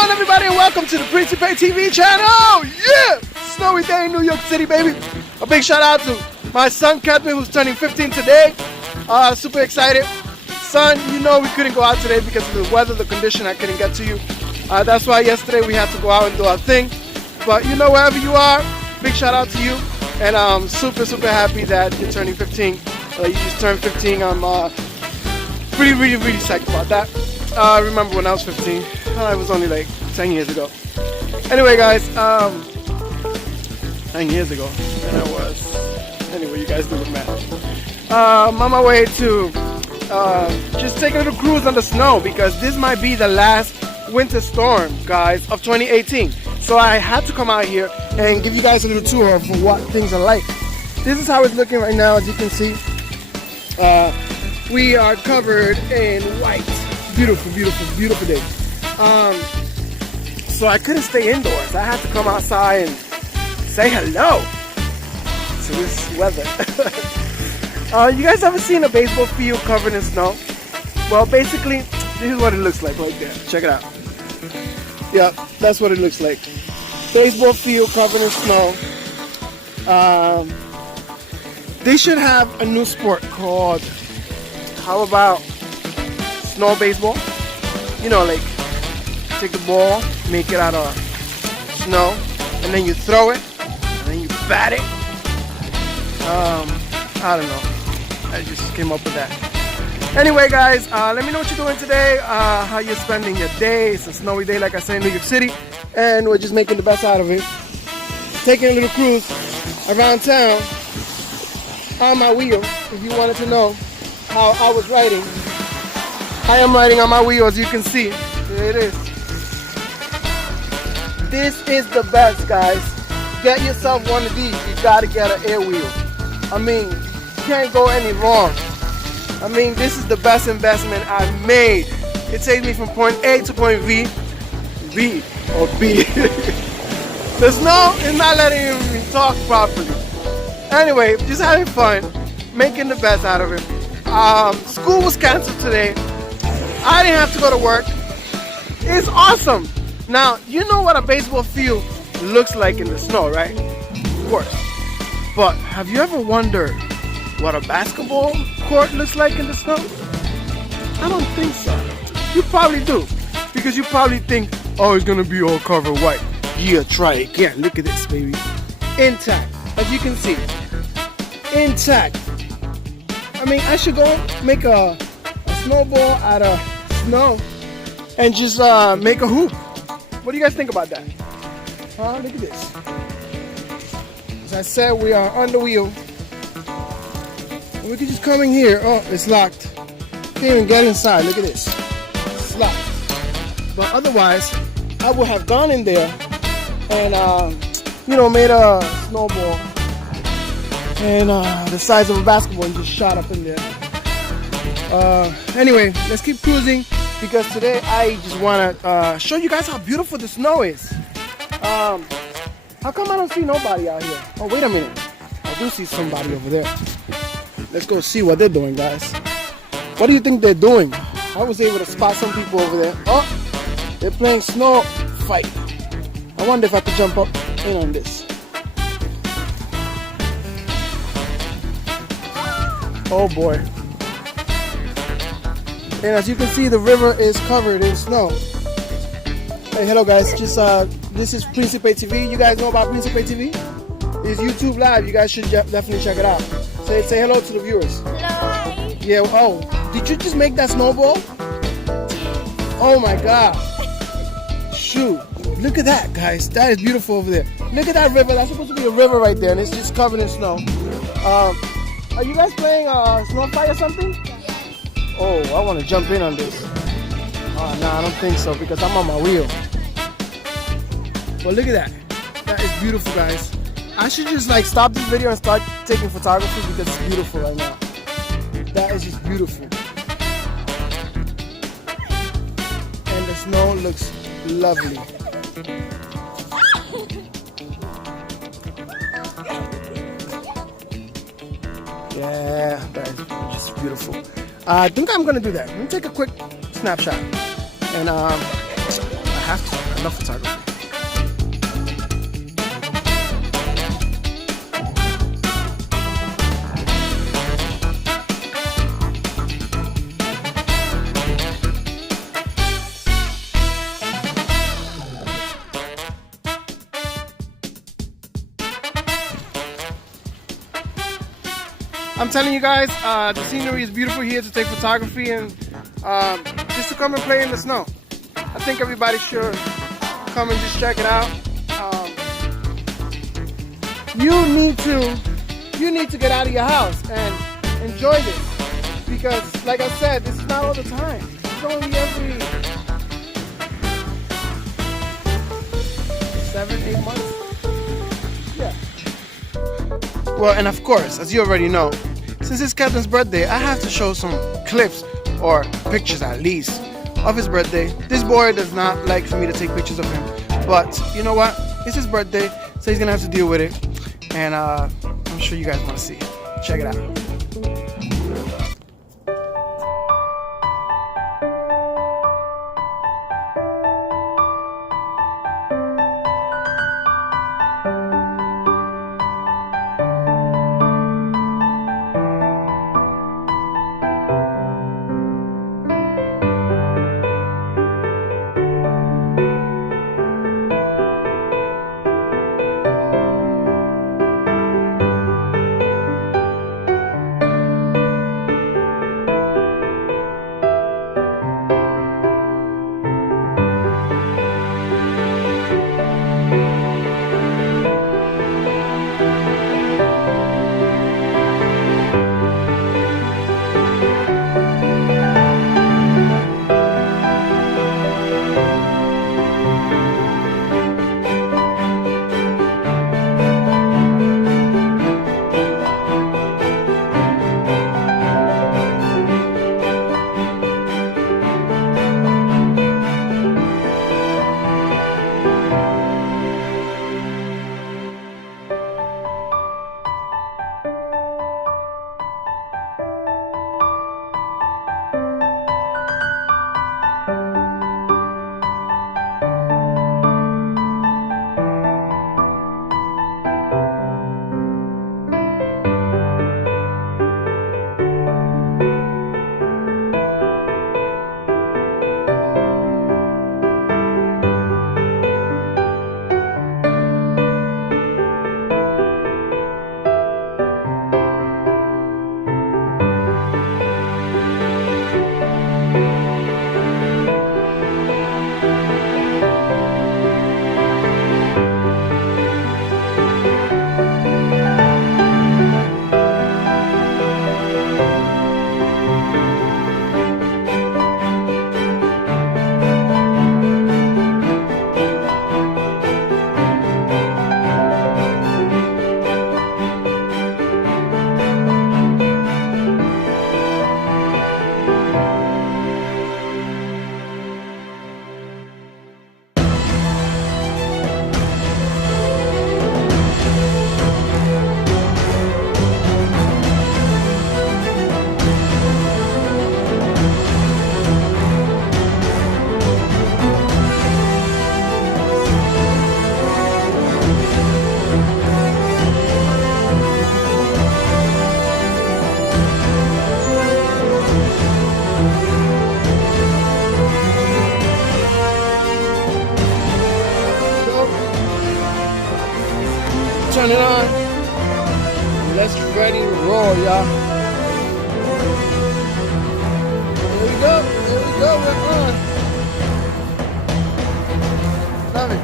on, everybody, and welcome to the PRINCIPETV channel. Yeah! Snowy day in New York City, baby. A big shout out to my son, Kevin, who's turning 15 today. Super excited. Son, you know we couldn't go out today because of the weather, the condition. I couldn't get to you. That's why yesterday we had to go out and do our thing. But you know, wherever you are, big shout out to you. And I'm super happy that you're turning 15. You just turned 15. I'm really psyched about that. Remember when I was 15? It was only like 10 years ago. Anyway, guys, 9 years ago, and I was. Anyway, you guys do the math. I'm on my way to just take a little cruise on the snow because this might be the last winter storm, guys, of 2018. So I had to come out here and give you guys a little tour of what things are like. This is how it's looking right now, as you can see. We are covered in white. Beautiful day. So I couldn't stay indoors. I had to come outside and say hello to this weather. You guys ever seen a baseball field covered in snow? Well, basically, this is what it looks like right there. Check it out. Yeah, that's what it looks like. Baseball field covered in snow. They should have a new sport called, how about snow baseball? You know, like take the ball, make it out of snow, and then you throw it, and then you bat it. I don't know. I just came up with that. Anyway, guys, let me know what you're doing today, how you're spending your day. It's a snowy day, like I said, in New York City, and we're just making the best out of it. Taking a little cruise around town on my wheel. If you wanted to know how I was riding, I am riding on my wheel, as you can see. There it is. This is the best, guys. Get yourself one of these. You gotta get an air wheel. I mean, you can't go any wrong. I mean, this is the best investment I've made. It takes me from point A to point B. The snow is not letting me talk properly. Anyway, just having fun, making the best out of it. School was canceled today. I didn't have to go to work. It's awesome. Now, you know what a baseball field looks like in the snow, right? Of course. But have you ever wondered what a basketball court looks like in the snow? I don't think so. You probably do. Because you probably think, oh, it's gonna be all covered white. Yeah, try it again. Look at this, baby. Intact. As you can see. Intact. I mean, I should go make a snowball out of snow and just make a hoop. What do you guys think about that? Look at this. As I said, we are on the wheel. And we can just come in here. Oh, it's locked. Can't even get inside. Look at this. It's locked. But otherwise, I would have gone in there and, you know, made a snowball and the size of a basketball and just shot up in there. Anyway, let's keep cruising because today I just want to show you guys how beautiful the snow is. How come I don't see nobody out here? Oh, wait a minute. I do see somebody over there. Let's go see what they're doing, guys. What do you think they're doing? I was able to spot some people over there. Oh, they're playing snow fight. I wonder if I could jump up in on this. Oh boy. And as you can see, the river is covered in snow. Hey, hello guys. Just this is PRINCIPETV. You guys know about PRINCIPETV? It's YouTube Live. You guys should definitely check it out. Say hello to the viewers. Hello. Yeah. Oh, did you just make that snowball? Oh my God. Shoot. Look at that, guys. That is beautiful over there. Look at that river. That's supposed to be a river right there, and it's just covered in snow. Are you guys playing snow fight or something? Oh, I want to jump in on this. Oh, no, I don't think so because I'm on my wheel. But look at that. That is beautiful, guys. I should just like stop this video and start taking photography because it's beautiful right now. That is just beautiful. And the snow looks lovely. Yeah, that is just beautiful. I think I'm gonna do that. Let me take a quick snapshot. And I have to. I love photography. I'm telling you guys, the scenery is beautiful here to take photography and just to come and play in the snow. I think everybody should come and just check it out. You need to get out of your house and enjoy this, because like I said, this is not all the time. It's only every 7-8 months. Yeah. Well, and of course, as you already know, since it's Kevin's birthday, I have to show some clips, or pictures at least, of his birthday. This boy does not like for me to take pictures of him, but you know what? It's his birthday, so he's gonna have to deal with it. And I'm sure you guys want to see it. Check it out. Turn it on. Let's ready to roll, y'all. There we go. There we go. We're on. Love it.